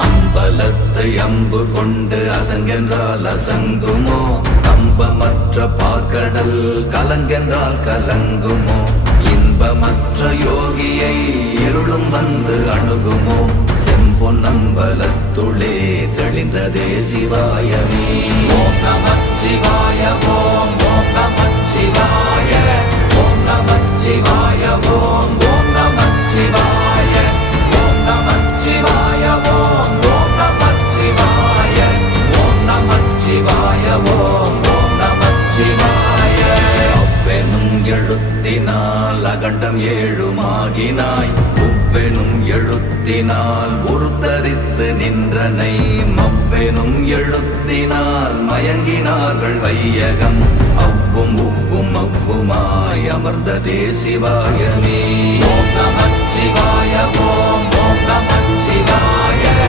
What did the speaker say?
அம்பலத்தை அம்பு கொண்டு அசங்கென்றால் அசங்குமோ கம்பமற்ற பார்க்கடல் கலங்கென்றால் கலங்குமோ இன்பமற்ற யோகியை இருளும் வந்து அணுகுமோ செம்பொன்னம்பலத்துளே தெளிந்ததே சிவாயமே ஓம் நமச்சிவாய ஓம் ஓம் நமச்சிவாய ஓம் நமச்சிவாய ஓம் ஓம் நமச்சிவாய ஓம் நமச்சிவாய ஓம் ஓம் நமச்சிவாய ஓம் நமச்சிவாய ஓம் ஓம் நமச்சிவாய அவ்வெனும் எழுத்தினால் அகண்டம் ஏழுமாகினாய் உவ்வெனும் எழுத்தினால் உருத்தரித்து நின்றனை மவ்வெனும் எழுத்தினால் மயங்கினார்கள் வையகம் அவ்வும் உவ்வும் அவ்வுமாய் அமர்ந்ததே சிவாயமே ஓம் நமச்சிவாய ஓம்